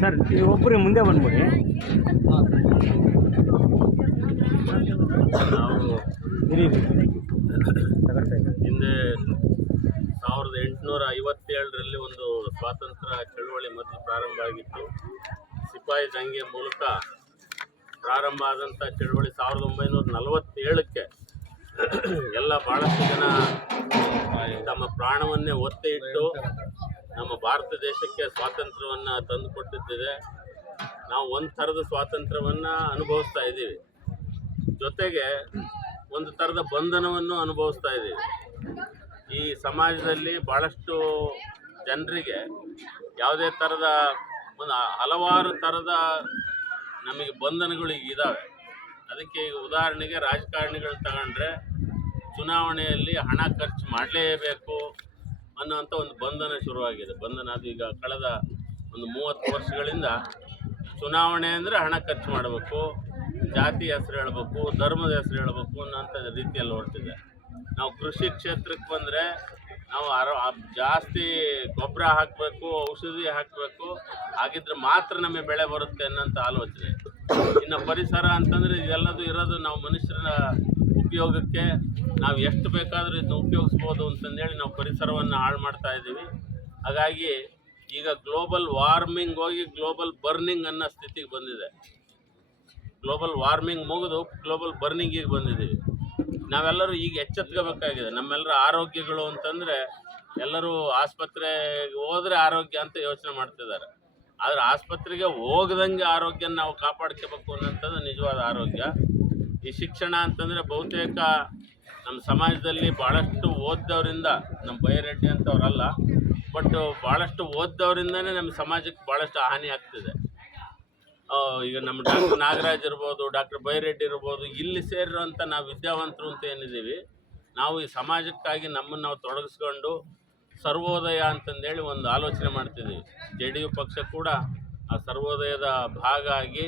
Sir ನೀವೊಬ್ಬರೇ ಮುಂದೆ ಬಂದ್ಬಿಡಿ. ನಾವು ಹಿಂದೆ 1857ರಲ್ಲಿ ಒಂದು ಸ್ವಾತಂತ್ರ್ಯ ಚಳುವಳಿ ಮೊದಲು ಪ್ರಾರಂಭ ಆಗಿತ್ತು. ಸಿಪಾಯಿ ದಂಗೆ ಮೂಲಕ ಪ್ರಾರಂಭ ಆದಂಥ ಚಳುವಳಿ 1947ಕ್ಕೆ ಎಲ್ಲ ಭಾಳಷ್ಟು ಜನ ತಮ್ಮ ಪ್ರಾಣವನ್ನೇ ಒತ್ತೆ ಇಟ್ಟು ನಮ್ಮ ಭಾರತ ದೇಶಕ್ಕೆ ಸ್ವಾತಂತ್ರ್ಯವನ್ನು ತಂದುಕೊಟ್ಟಿದ್ದಿದೆ. ನಾವು ಒಂದು ಥರದ ಸ್ವಾತಂತ್ರ್ಯವನ್ನು ಅನುಭವಿಸ್ತಾ ಇದ್ದೀವಿ, ಜೊತೆಗೆ ಒಂದು ಥರದ ಬಂಧನವನ್ನು ಅನುಭವಿಸ್ತಾ ಇದ್ದೀವಿ. ಈ ಸಮಾಜದಲ್ಲಿ ಭಾಳಷ್ಟು ಜನರಿಗೆ ಯಾವುದೇ ಥರದ ಒಂದು ಹಲವಾರು ಥರದ ನಮಗೆ ಬಂಧನಗಳು ಈಗ ಇದ್ದಾವೆ. ಅದಕ್ಕೆ ಈಗ ಉದಾಹರಣೆಗೆ ರಾಜಕಾರಣಿಗಳು ತಗೊಂಡ್ರೆ ಚುನಾವಣೆಯಲ್ಲಿ ಹಣ ಖರ್ಚು ಮಾಡಲೇಬೇಕು ಅನ್ನೋಂಥ ಒಂದು ಬಂಧನ ಶುರುವಾಗಿದೆ. ಬಂಧನ ಅದು ಈಗ ಕಳೆದ ಒಂದು 30 ವರ್ಷಗಳಿಂದ ಚುನಾವಣೆ ಅಂದರೆ ಹಣ ಖರ್ಚು ಮಾಡಬೇಕು, ಜಾತಿ ಹೆಸರು ಹೇಳಬೇಕು, ಧರ್ಮದ ಹೆಸರು ಹೇಳಬೇಕು ಅನ್ನೋಂಥ ರೀತಿಯಲ್ಲಿ ಹೊರಟಿದೆ. ನಾವು ಕೃಷಿ ಕ್ಷೇತ್ರಕ್ಕೆ ಬಂದರೆ ನಾವು ಜಾಸ್ತಿ ಗೊಬ್ಬರ ಹಾಕಬೇಕು, ಔಷಧಿ ಹಾಕಬೇಕು, ಹಾಗಿದ್ರೆ ಮಾತ್ರ ನಮಗೆ ಬೆಳೆ ಬರುತ್ತೆ ಅನ್ನೋಂಥ ಆಲೋಚನೆ. ಇನ್ನು ಪರಿಸರ ಅಂತಂದರೆ ಇದೆಲ್ಲದೂ ಇರೋದು ನಾವು ಮನುಷ್ಯರ ಉಪಯೋಗಕ್ಕೆ. ನಾವು ಎಷ್ಟು ಬೇಕಾದರೂ ಇದನ್ನು ಉಪಯೋಗಿಸ್ಬೋದು ಅಂತಂದೇಳಿ ನಾವು ಪರಿಸರವನ್ನು ಹಾಳು ಮಾಡ್ತಾ ಇದ್ದೀವಿ. ಹಾಗಾಗಿ ಈಗ ಗ್ಲೋಬಲ್ ವಾರ್ಮಿಂಗ್ ಹೋಗಿ ಗ್ಲೋಬಲ್ ಬರ್ನಿಂಗ್ ಅನ್ನೋ ಸ್ಥಿತಿಗೆ ಬಂದಿದೆ. ಗ್ಲೋಬಲ್ ವಾರ್ಮಿಂಗ್ ಮುಗಿದು ಗ್ಲೋಬಲ್ ಬರ್ನಿಂಗಿಗೆ ಬಂದಿದ್ದೀವಿ. ನಾವೆಲ್ಲರೂ ಈಗ ಎಚ್ಚೆತ್ಕೋಬೇಕಾಗಿದೆ. ನಮ್ಮೆಲ್ಲರ ಆರೋಗ್ಯಗಳು ಅಂತಂದರೆ ಎಲ್ಲರೂ ಆಸ್ಪತ್ರೆಗೆ ಹೋದರೆ ಆರೋಗ್ಯ ಅಂತ ಯೋಚನೆ ಮಾಡ್ತಿದ್ದಾರೆ. ಆದರೆ ಆಸ್ಪತ್ರೆಗೆ ಹೋಗದಂಗೆ ಆರೋಗ್ಯನ ನಾವು ಕಾಪಾಡ್ಕೋಬೇಕು ಅನ್ನೋಂಥದ್ದು ನಿಜವಾದ ಆರೋಗ್ಯ. ಈ ಶಿಕ್ಷಣ ಅಂತಂದರೆ ಬಹುತೇಕ ನಮ್ಮ ಸಮಾಜದಲ್ಲಿ ಭಾಳಷ್ಟು ಓದ್ದವರಿಂದ, ನಮ್ಮ ಬೈರೆಡ್ಡಿ ಅಂತವ್ರಲ್ಲ, ಬಟ್ ಭಾಳಷ್ಟು ಓದ್ದವರಿಂದನೇ ನಮ್ಮ ಸಮಾಜಕ್ಕೆ ಭಾಳಷ್ಟು ಹಾನಿ ಆಗ್ತಿದೆ. ಈಗ ನಮ್ಮ ಡಾಕ್ಟರ್ ನಾಗರಾಜ್ ಇರ್ಬೋದು, ಡಾಕ್ಟರ್ ಬೈರೆಡ್ಡಿ ಇರ್ಬೋದು, ಇಲ್ಲಿ ಸೇರಿರೋಂಥ ನಾವು ವಿದ್ಯಾವಂತರು ಅಂತ ಏನಿದ್ದೀವಿ, ನಾವು ಈ ಸಮಾಜಕ್ಕಾಗಿ ನಮ್ಮನ್ನು ನಾವು ತೊಡಗಿಸ್ಕೊಂಡು ಸರ್ವೋದಯ ಅಂತಂದೇಳಿ ಒಂದು ಆಲೋಚನೆ ಮಾಡ್ತಿದ್ದೀವಿ. JDU ಪಕ್ಷ ಕೂಡ ಆ ಸರ್ವೋದಯದ ಭಾಗ ಆಗಿ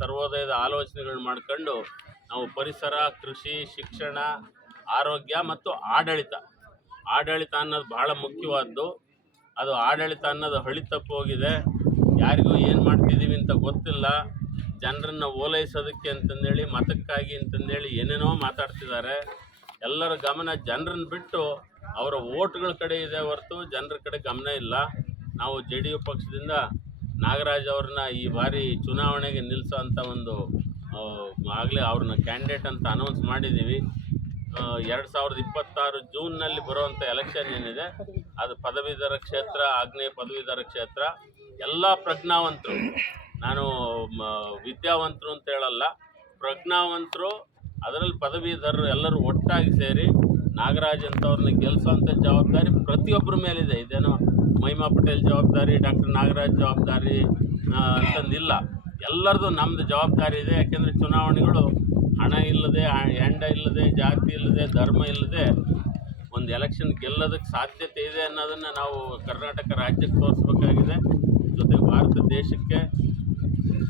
ಸರ್ವೋದಯದ ಆಲೋಚನೆಗಳು ಮಾಡ್ಕೊಂಡು ನಾವು ಪರಿಸರ, ಕೃಷಿ, ಶಿಕ್ಷಣ, ಆರೋಗ್ಯ ಮತ್ತು ಆಡಳಿತ ಅನ್ನೋದು ಭಾಳ ಮುಖ್ಯವಾದ್ದು. ಅದು ಆಡಳಿತ ಅನ್ನೋದು ಹಳಿ ತಪ್ಪು ಹೋಗಿದೆ. ಯಾರಿಗೂ ಏನು ಮಾಡ್ತಿದ್ದೀವಿ ಅಂತ ಗೊತ್ತಿಲ್ಲ. ಜನರನ್ನು ಓಲೈಸೋದಕ್ಕೆ ಅಂತಂದೇಳಿ, ಮತಕ್ಕಾಗಿ ಅಂತಂದೇಳಿ ಏನೇನೋ ಮಾತಾಡ್ತಿದ್ದಾರೆ. ಎಲ್ಲರ ಗಮನ ಜನರನ್ನು ಬಿಟ್ಟು ಅವರ ಓಟ್ಗಳ ಕಡೆ ಇದೆ ಹೊರತು ಜನರ ಕಡೆ ಗಮನ ಇಲ್ಲ. ನಾವು JDU ಪಕ್ಷದಿಂದ ನಾಗರಾಜ್ ಅವ್ರನ್ನ ಈ ಬಾರಿ ಚುನಾವಣೆಗೆ ನಿಲ್ಲಿಸೋಂಥ ಒಂದು ಆಗಲೇ ಅವ್ರನ್ನ ಕ್ಯಾಂಡಿಡೇಟ್ ಅಂತ ಅನೌನ್ಸ್ ಮಾಡಿದ್ದೀವಿ. 2026 ಜೂನ್ನಲ್ಲಿ ಬರುವಂಥ ಎಲೆಕ್ಷನ್ ಏನಿದೆ ಅದು ಪದವೀಧರ ಕ್ಷೇತ್ರ, ಆಗ್ನೇಯ ಪದವೀಧರ ಕ್ಷೇತ್ರ. ಎಲ್ಲ ಪ್ರಜ್ಞಾವಂತರು, ನಾನು ವಿದ್ಯಾವಂತರು ಅಂತ ಹೇಳಲ್ಲ, ಪ್ರಜ್ಞಾವಂತರು, ಅದರಲ್ಲಿ ಪದವೀಧರರು ಎಲ್ಲರೂ ಒಟ್ಟಾಗಿ ಸೇರಿ ನಾಗರಾಜ್ ಅಂತವ್ರನ್ನ ಗೆಲ್ಲಿಸೋಂಥ ಜವಾಬ್ದಾರಿ ಪ್ರತಿಯೊಬ್ಬರ ಮೇಲಿದೆ. ಇದೇನೋ ಮಹಿಮಾ ಪಟೇಲ್ ಜವಾಬ್ದಾರಿ, ಡಾಕ್ಟರ್ ನಾಗರಾಜ್ ಜವಾಬ್ದಾರಿ ಅಂತಂದಿಲ್ಲ. ಎಲ್ಲರದು ನಮ್ಮದು ಜವಾಬ್ದಾರಿ ಇದೆ. ಯಾಕೆಂದರೆ ಚುನಾವಣೆಗಳು ಹಣ ಇಲ್ಲದೆ, ಹೆಂಡ ಇಲ್ಲದೆ, ಜಾತಿ ಇಲ್ಲದೆ, ಧರ್ಮ ಇಲ್ಲದೆ ಒಂದು ಎಲೆಕ್ಷನ್ ಗೆಲ್ಲೋದಕ್ಕೆ ಸಾಧ್ಯತೆ ಇದೆ ಅನ್ನೋದನ್ನು ನಾವು ಕರ್ನಾಟಕ ರಾಜ್ಯಕ್ಕೆ ತೋರಿಸ್ಬೇಕಾಗಿದೆ. ಜೊತೆಗೆ ಭಾರತ ದೇಶಕ್ಕೆ,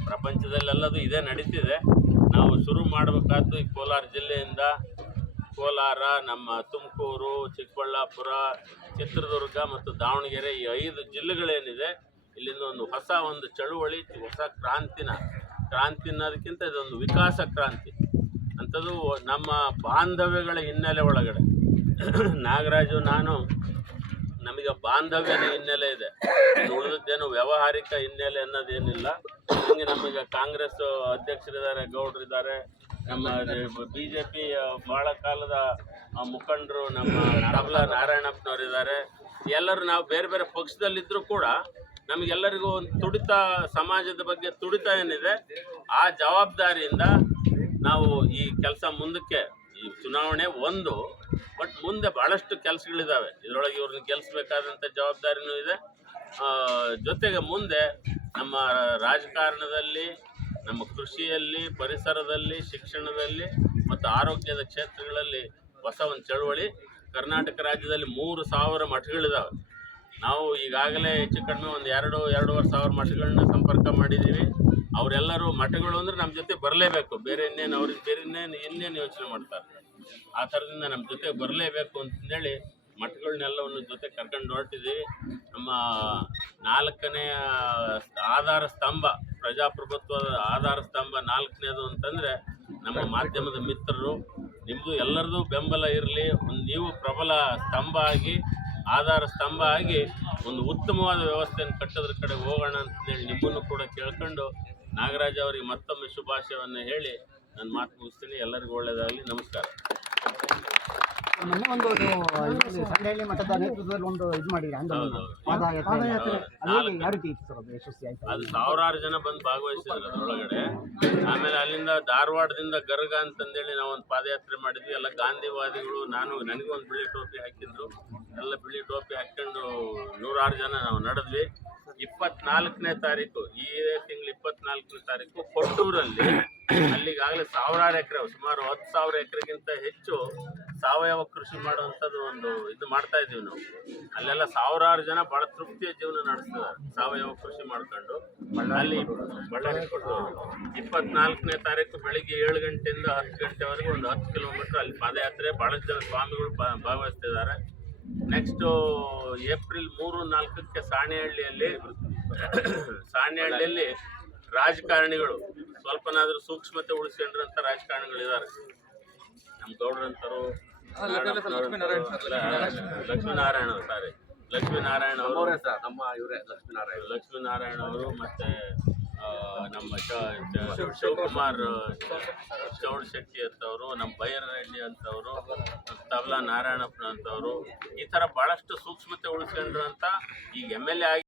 ಪ್ರಪಂಚದಲ್ಲೆಲ್ಲದು ಇದೇ ನಡೀತಿದೆ. ನಾವು ಶುರು ಮಾಡಬೇಕಾದ್ದು ಈ ಕೋಲಾರ ಜಿಲ್ಲೆಯಿಂದ. ಕೋಲಾರ, ನಮ್ಮ ತುಮಕೂರು, ಚಿಕ್ಕಬಳ್ಳಾಪುರ, ಚಿತ್ರದುರ್ಗ ಮತ್ತು ದಾವಣಗೆರೆ, ಈ 5 ಜಿಲ್ಲೆಗಳೇನಿದೆ, ಇಲ್ಲಿಂದ ಒಂದು ಚಳುವಳಿ, ಹೊಸ ಕ್ರಾಂತಿ ಅನ್ನೋದಕ್ಕಿಂತ ಇದೊಂದು ವಿಕಾಸ ಕ್ರಾಂತಿ ಅಂಥದ್ದು. ನಮ್ಮ ಬಾಂಧವ್ಯಗಳ ಹಿನ್ನೆಲೆ ಒಳಗಡೆ ನಾಗರಾಜು, ನಾನು, ನಮಗೆ ಬಾಂಧವ್ಯದ ಹಿನ್ನೆಲೆ ಇದೆ. ಉಳಿದದ್ದೇನು ವ್ಯಾವಹಾರಿಕ ಹಿನ್ನೆಲೆ ಅನ್ನೋದೇನಿಲ್ಲ. ಹಂಗೆ ನಮಗೆ ಕಾಂಗ್ರೆಸ್ ಅಧ್ಯಕ್ಷರಿದ್ದಾರೆ, ಗೌಡರಿದ್ದಾರೆ, ನಮ್ಮ BJP ಭಾಳ ಕಾಲದ ಮುಖಂಡರು ನಮ್ಮ ಡಬ್ಲಾ ನಾರಾಯಣಪ್ಪನವರಿದ್ದಾರೆ. ಎಲ್ಲರೂ ನಾವು ಬೇರೆ ಬೇರೆ ಪಕ್ಷದಲ್ಲಿದ್ದರೂ ಕೂಡ ನಮಗೆಲ್ಲರಿಗೂ ಒಂದು ತುಡಿತ, ಸಮಾಜದ ಬಗ್ಗೆ ತುಡಿತ ಏನಿದೆ, ಆ ಜವಾಬ್ದಾರಿಯಿಂದ ನಾವು ಈ ಕೆಲಸ ಮುಂದಕ್ಕೆ, ಈ ಚುನಾವಣೆ ಒಂದು, ಬಟ್ ಮುಂದೆ ಭಾಳಷ್ಟು ಕೆಲಸಗಳಿದ್ದಾವೆ. ಇದರೊಳಗೆ ಇವ್ರನ್ನ ಗೆಲ್ಲಿಸ್ಬೇಕಾದಂಥ ಜವಾಬ್ದಾರಿನೂ ಇದೆ. ಜೊತೆಗೆ ಮುಂದೆ ನಮ್ಮ ರಾಜಕಾರಣದಲ್ಲಿ, ನಮ್ಮ ಕೃಷಿಯಲ್ಲಿ, ಪರಿಸರದಲ್ಲಿ, ಶಿಕ್ಷಣದಲ್ಲಿ ಮತ್ತು ಆರೋಗ್ಯದ ಕ್ಷೇತ್ರಗಳಲ್ಲಿ ಹೊಸ ಒಂದು ಚಳುವಳಿ. ಕರ್ನಾಟಕ ರಾಜ್ಯದಲ್ಲಿ 3,000 ಮಠಗಳಿದ್ದಾವೆ. ನಾವು ಈಗಾಗಲೇ ಹೆಚ್ಚು ಕಡಿಮೆ ಒಂದು 2-2.5 ಸಾವಿರ ಮಠಗಳನ್ನ ಸಂಪರ್ಕ ಮಾಡಿದ್ದೀವಿ. ಅವರೆಲ್ಲರೂ ಮಠಗಳು ಅಂದರೆ ನಮ್ಮ ಜೊತೆ ಬರಲೇಬೇಕು, ಬೇರೆ ಇನ್ನೇನು ಅವ್ರಿಗೆ ಇನ್ನೇನು ಯೋಚನೆ ಮಾಡ್ತಾರೆ. ಆ ಥರದಿಂದ ನಮ್ಮ ಜೊತೆ ಬರಲೇಬೇಕು ಅಂತಂದೇಳಿ ಮಠಗಳನ್ನೆಲ್ಲವನ್ನು ಜೊತೆ ಕರ್ಕೊಂಡು ಹೊರಟಿದ್ದೀವಿ. ನಮ್ಮ 4ನೇ ಆಧಾರ ಸ್ತಂಭ, ಪ್ರಜಾಪ್ರಭುತ್ವದ ಆಧಾರ ಸ್ತಂಭ 4ನೇದು ಅಂತಂದರೆ ನಮ್ಮ ಮಾಧ್ಯಮದ ಮಿತ್ರರು. ನಿಮ್ಮದು ಎಲ್ಲರದು ಬೆಂಬಲ ಇರಲಿ, ನೀವು ಪ್ರಬಲ ಸ್ತಂಭ ಆಗಿ, ಆಧಾರ ಸ್ತಂಭ ಆಗಿ ಒಂದು ಉತ್ತಮವಾದ ವ್ಯವಸ್ಥೆಯನ್ನು ಕಟ್ಟೋದ್ರ ಕಡೆ ಹೋಗೋಣ ಅಂತಂದೇಳಿ ನಿಮ್ಮನ್ನು ಕೂಡ ಕೇಳ್ಕೊಂಡು ನಾಗರಾಜ್ ಅವರಿಗೆ ಮತ್ತೊಮ್ಮೆ ಶುಭಾಶಯವನ್ನು ಹೇಳಿ ನನ್ನ ಮಾತು ಮುಗಿಸ್ತೀನಿ. ಎಲ್ಲರಿಗೂ ಒಳ್ಳೆಯದಾಗಲಿ. ನಮಸ್ಕಾರ. ಮೊನ್ನೆ ಒಂದು ಸಂಡಹಳ್ಳಿ ಮಠದ ನೇತೃತ್ವದಲ್ಲಿ ಒಂದು ಇದು ಮಾಡಿದ್ರೆ ಪಾದಯಾತ್ರೆ ಯಾವ ರೀತಿ ಇತ್ತು ಸರ್? ಅದು ಯಶಸ್ವಿ ಆಯ್ತು? ಅದು ಸಾವಿರಾರು ಜನ ಬಂದು ಭಾಗವಹಿಸಿದ್ರು ಅದರೊಳಗಡೆ. ಆಮೇಲೆ ಅಲ್ಲಿಂದ ಧಾರವಾಡದಿಂದ ಗರ್ಗ ಅಂತಂದೇಳಿ ನಾವು ಒಂದು ಪಾದಯಾತ್ರೆ ಮಾಡಿದ್ವಿ. ಎಲ್ಲ ಗಾಂಧಿವಾದಿಗಳು, ನನಗೂ ಒಂದು ಬಿಳಿ ಟೋಪಿ ಹಾಕಿದ್ರು. ಎಲ್ಲ ಬಿಳಿ ಟೋಪಿ ಹಾಕ್ಕೊಂಡು 106 ಜನ ನಾವು ನಡೆದ್ವಿ. 24ನೇ ತಾರೀಕು, ಈ ತಿಂಗಳು 24ನೇ ತಾರೀಕು ಕೊಟ್ಟೂರಲ್ಲಿ, ಅಲ್ಲಿಗಾಗಲೇ ಸಾವಿರಾರು ಎಕರೆ, ಸುಮಾರು 10,000 ಎಕರೆಗಿಂತ ಹೆಚ್ಚು ಸಾವಯವ ಕೃಷಿ ಮಾಡುವಂಥದ್ದು ಒಂದು ಇದು ಮಾಡ್ತಾ ಇದ್ದೀವಿ ನಾವು. ಅಲ್ಲೆಲ್ಲ ಸಾವಿರಾರು ಜನ ಭಾಳ ತೃಪ್ತಿಯ ಜೀವನ ನಡೆಸ್ತಿದ್ದಾರೆ ಸಾವಯವ ಕೃಷಿ ಮಾಡ್ಕೊಂಡು. ಅಲ್ಲಿ ಬಳ್ಳಾರಿ ಕೊಟ್ಟೂರು 24ನೇ ತಾರೀಕು ಬೆಳಿಗ್ಗೆ 7 ಗಂಟೆಯಿಂದ 10 ಗಂಟೆವರೆಗೂ ಒಂದು 10 ಕಿಲೋಮೀಟ್ರ್ ಅಲ್ಲಿ ಪಾದಯಾತ್ರೆ. ಭಾಳಷ್ಟು ಜನ ಸ್ವಾಮಿಗಳು ಭಾಗವಹಿಸ್ತಿದ್ದಾರೆ. ನೆಕ್ಸ್ಟು ಏಪ್ರಿಲ್ 3-4ಕ್ಕೆ ಸಾಣೆಹಳ್ಳಿಯಲ್ಲಿ ರಾಜಕಾರಣಿಗಳು ಸ್ವಲ್ಪನಾದರೂ ಸೂಕ್ಷ್ಮತೆ ಉಳಿಸ್ಕೊಂಡ್ರಂಥ ರಾಜಕಾರಣಿಗಳಿದ್ದಾರೆ. ನಮ್ಮ ಗೌಡ್ರಂತರು, ಲಕ್ಷ್ಮೀನಾರಾಯಣ ಅವರು, ಮತ್ತು ನಮ್ಮ ಶಿವಕುಮಾರ್ ಚೌಡಶೆಟ್ಟಿ ಅಂತವರು, ನಮ್ಮ ಬೈರರೆಡ್ಡಿ ಅಂತವರು, ತಬಲಾ ನಾರಾಯಣಪ್ಪನ ಅಂತವರು, ಈ ಥರ ಭಾಳಷ್ಟು ಸೂಕ್ಷ್ಮತೆ ಉಳಿಸ್ಕೊಂಡ್ರಂಥ ಈಗ MLA ಆಗಿ